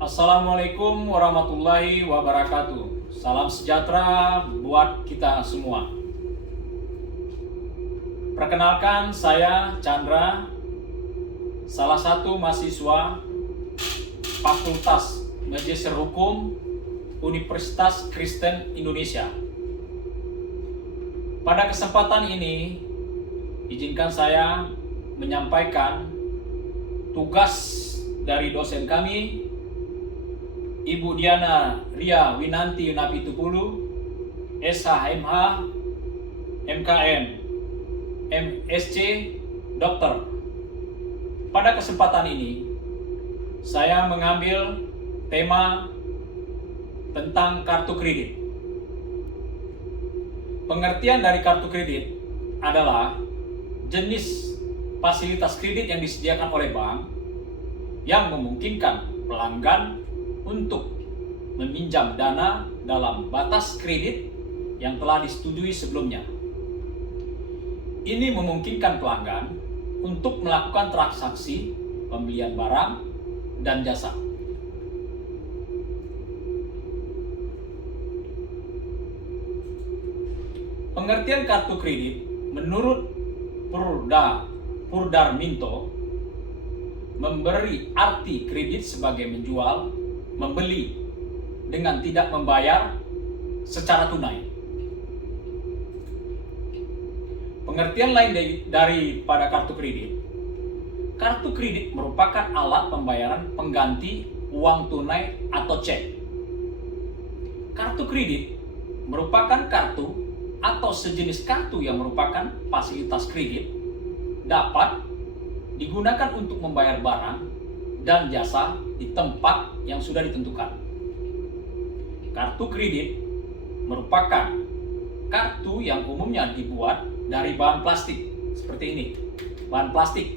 Assalamualaikum warahmatullahi wabarakatuh. Salam sejahtera buat kita semua. Perkenalkan, saya Chandra, salah satu mahasiswa Fakultas Magister Hukum Universitas Kristen Indonesia. Pada kesempatan ini, izinkan saya menyampaikan tugas dari dosen kami, Ibu Diana Ria Winanti Yunapitupulu, SHMH, MKN, MSc, Dokter. Pada kesempatan ini, saya mengambil tema tentang kartu kredit. Pengertian dari kartu kredit adalah jenis fasilitas kredit yang disediakan oleh bank yang memungkinkan pelanggan untuk meminjam dana dalam batas kredit yang telah disetujui sebelumnya. Ini memungkinkan pelanggan untuk melakukan transaksi pembelian barang dan jasa. Pengertian kartu kredit menurut Purdarminto memberi arti kredit sebagai menjual, membeli dengan tidak membayar secara tunai. Pengertian lain daripada kartu kredit merupakan alat pembayaran pengganti uang tunai atau cek. Kartu kredit merupakan kartu atau sejenis kartu yang merupakan fasilitas kredit, dapat digunakan untuk membayar barang dan jasa di tempat yang sudah ditentukan. Kartu kredit merupakan kartu yang umumnya dibuat dari bahan plastik seperti ini, bahan plastik,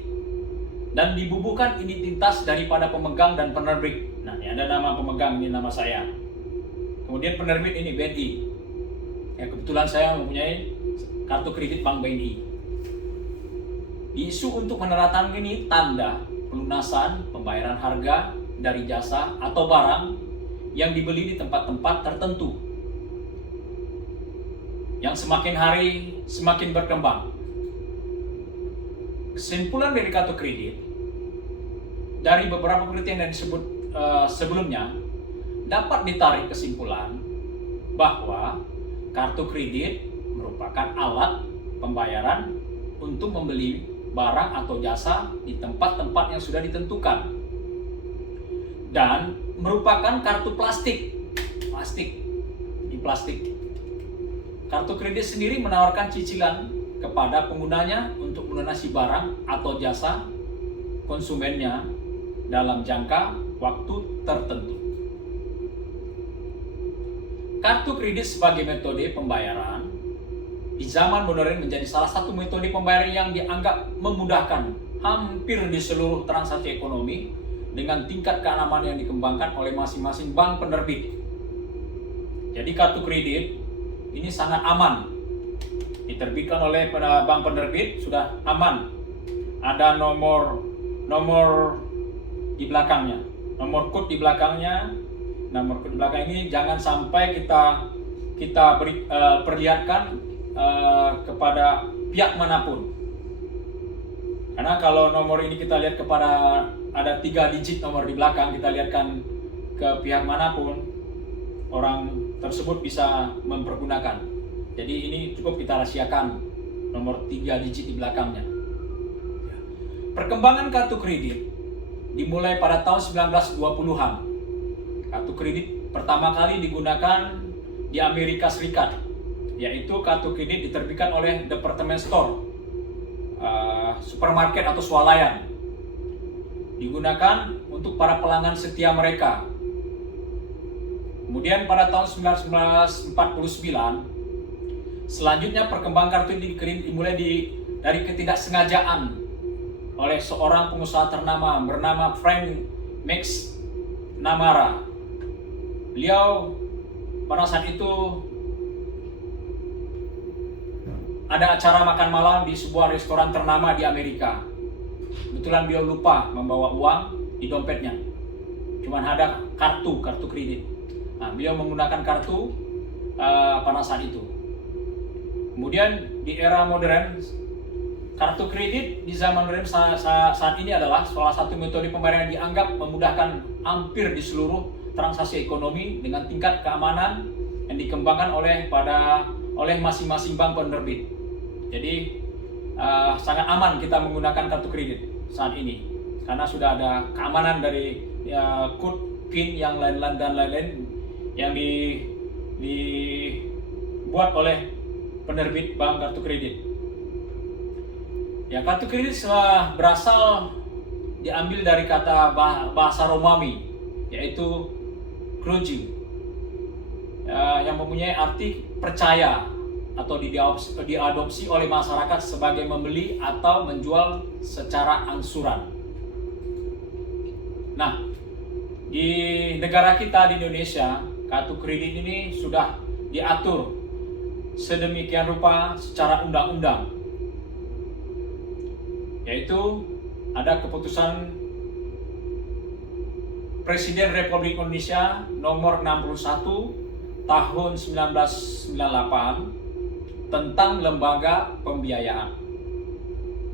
dan dibubuhkan identitas daripada pemegang dan penerbit. Nah, ini ada nama pemegang, ini nama saya. Kemudian penerbit ini BNI. Ya, kebetulan saya mempunyai kartu kredit Bank BNI. Diisu untuk menandatangani tanda pelunasan pembayaran harga dari jasa atau barang yang dibeli di tempat-tempat tertentu yang semakin hari semakin berkembang. Kesimpulan dari kartu kredit dari beberapa penelitian yang disebut sebelumnya, dapat ditarik kesimpulan bahwa kartu kredit merupakan alat pembayaran untuk membeli barang atau jasa di tempat-tempat yang sudah ditentukan, dan merupakan kartu plastik. Kartu kredit sendiri menawarkan cicilan kepada penggunanya untuk melunasi barang atau jasa konsumennya dalam jangka waktu tertentu. Kartu kredit sebagai metode pembayaran di zaman modern menjadi salah satu metode pembayaran yang dianggap memudahkan hampir di seluruh transaksi ekonomi dengan tingkat keamanan yang dikembangkan oleh masing-masing bank penerbit. Jadi kartu kredit ini sangat aman. Diterbitkan oleh bank penerbit sudah aman. Ada nomor di belakangnya, nomor kode di belakangnya. Nomor kode di belakang ini jangan sampai kita perlihatkan kepada pihak manapun, karena kalau nomor ini kita lihat kepada ada 3 digit nomor di belakang, kita lihatkan ke pihak manapun, orang tersebut bisa mempergunakan. Jadi ini cukup kita rahasiakan nomor 3 digit di belakangnya. Perkembangan kartu kredit dimulai pada tahun 1920-an. Kartu kredit pertama kali digunakan di Amerika Serikat, yaitu kartu kredit diterbitkan oleh department store, supermarket atau swalayan. Digunakan untuk para pelanggan setia mereka. Kemudian pada tahun 1949, selanjutnya perkembangan kartu kredit dimulai dari ketidaksengajaan oleh seorang pengusaha ternama bernama Frank Max Namara. Beliau pada saat itu ada acara makan malam di sebuah restoran ternama di Amerika. Kebetulan beliau lupa membawa uang di dompetnya. Cuma mana ada kartu kredit. Nah, beliau menggunakan kartu pada saat itu. Kemudian di era modern, kartu kredit di zaman modern saat ini adalah salah satu metode pembayaran yang dianggap memudahkan hampir di seluruh transaksi ekonomi dengan tingkat keamanan yang dikembangkan oleh masing-masing bank penerbit. Jadi sangat aman kita menggunakan kartu kredit saat ini karena sudah ada keamanan dari kode PIN yang lain-lain dan lain-lain yang dibuat oleh penerbit bank kartu kredit. Ya, kartu kredit diambil dari kata bahasa Romawi, yaitu kreuzo, yang mempunyai arti percaya atau diadopsi oleh masyarakat sebagai membeli atau menjual secara angsuran. Nah, di negara kita di Indonesia, kartu kredit ini sudah diatur sedemikian rupa secara undang-undang, yaitu ada keputusan Presiden Republik Indonesia nomor 61 tahun 1998 tentang lembaga pembiayaan.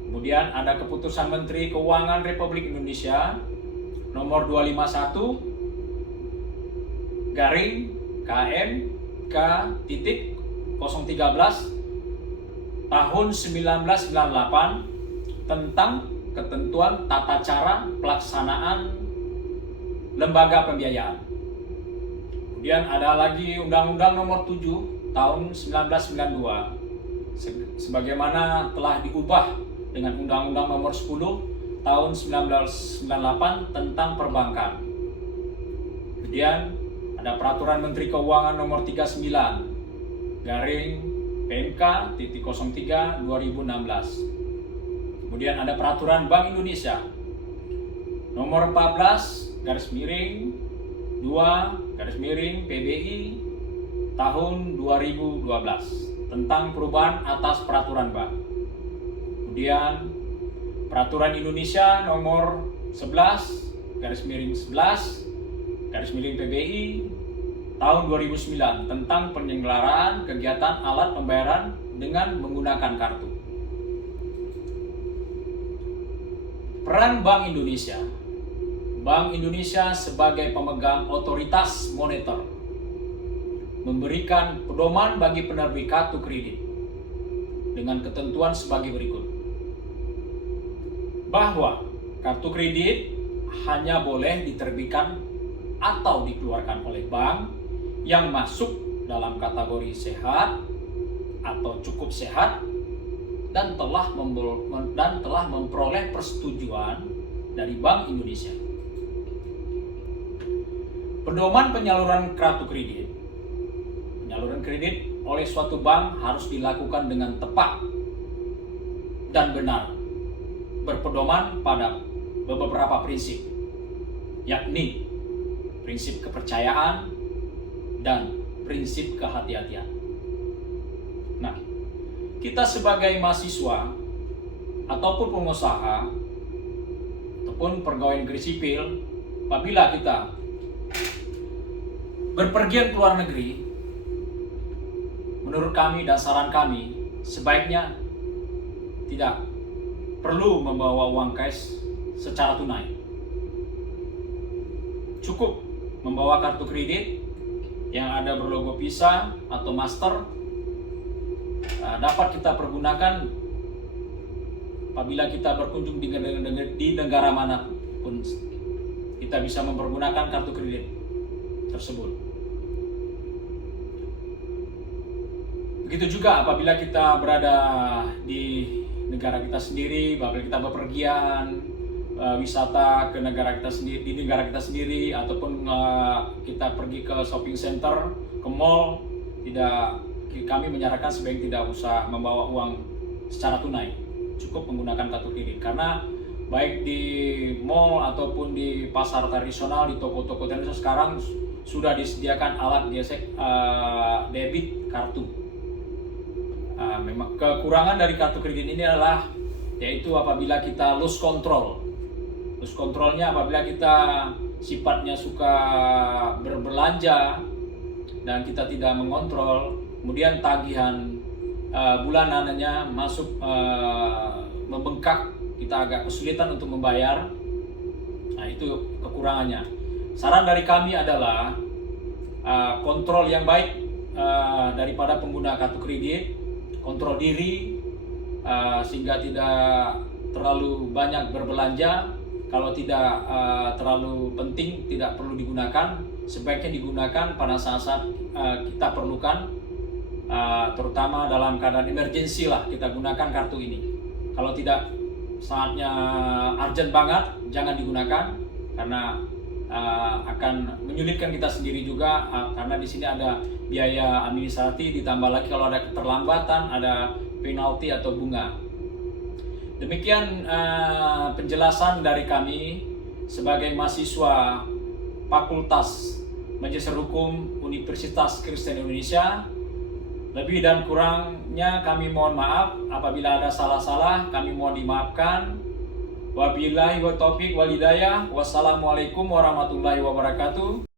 Kemudian ada keputusan Menteri Keuangan Republik Indonesia nomor 251 garing KM K titik 013 tahun 1998 tentang ketentuan tata cara pelaksanaan lembaga pembiayaan. Kemudian ada lagi Undang-Undang nomor 7 tahun 1992 sebagaimana telah diubah dengan Undang-Undang nomor 10 tahun 1998 tentang perbankan. Kemudian ada Peraturan Menteri Keuangan nomor 39 garing PMK titik 03 2016. Kemudian ada Peraturan Bank Indonesia nomor 14 garis miring 2 garis miring PBI tahun 2012 tentang perubahan atas peraturan bank. Kemudian Peraturan Indonesia nomor 11 garis miring 11 garis miring PBI tahun 2009 tentang penyelenggaraan kegiatan alat pembayaran dengan menggunakan kartu. Peran Bank Indonesia. Bank Indonesia sebagai pemegang otoritas moneter memberikan pedoman bagi penerbit kartu kredit dengan ketentuan sebagai berikut. Bahwa kartu kredit hanya boleh diterbitkan atau dikeluarkan oleh bank yang masuk dalam kategori sehat atau cukup sehat dan telah memperoleh persetujuan dari Bank Indonesia. Pedoman penyaluran kartu kredit. Penyaluran kredit oleh suatu bank harus dilakukan dengan tepat dan benar, berpedoman pada beberapa prinsip, yakni prinsip kepercayaan dan prinsip kehati-hatian. Nah, kita sebagai mahasiswa ataupun pengusaha ataupun pegawai negeri sipil, apabila kita berpergian ke luar negeri, menurut kami dan saran kami, sebaiknya tidak perlu membawa uang cash secara tunai. Cukup membawa kartu kredit yang ada berlogo Visa atau Master, dapat kita pergunakan apabila kita berkunjung di negara manapun. Kita bisa mempergunakan kartu kredit tersebut. Begitu juga apabila kita berada di negara kita sendiri, apabila kita bepergian wisata ke negara kita sendiri, di negara kita sendiri, ataupun kita pergi ke shopping center, ke mall, kami menyarankan sebaiknya tidak usah membawa uang secara tunai, cukup menggunakan kartu kredit. Karena baik di mall ataupun di pasar tradisional, di toko-toko tradisional sekarang sudah disediakan alat gesek debit kartu. Memang kekurangan dari kartu kredit ini adalah yaitu apabila kita lose controlnya apabila kita sifatnya suka berbelanja dan kita tidak mengontrol, kemudian tagihan bulanannya masuk membengkak, kita agak kesulitan untuk membayar. Nah, itu kekurangannya. Saran dari kami adalah kontrol yang baik daripada pengguna kartu kredit, kontrol diri sehingga tidak terlalu banyak berbelanja. Kalau tidak terlalu penting, tidak perlu digunakan. Sebaiknya digunakan pada saat-saat kita perlukan, terutama dalam keadaan emergensi lah kita gunakan kartu ini. Kalau tidak saatnya urgent banget, jangan digunakan, karena akan menyulitkan kita sendiri juga, karena di sini ada biaya administratif, ditambah lagi kalau ada keterlambatan, ada penalti atau bunga. Demikian penjelasan dari kami sebagai mahasiswa Fakultas Magister Hukum Universitas Kristen Indonesia. Lebih dan kurangnya kami mohon maaf. Apabila ada salah-salah, kami mohon dimaafkan. Wabillahi wa taufiq wal hidayah. Wassalamualaikum warahmatullahi wabarakatuh.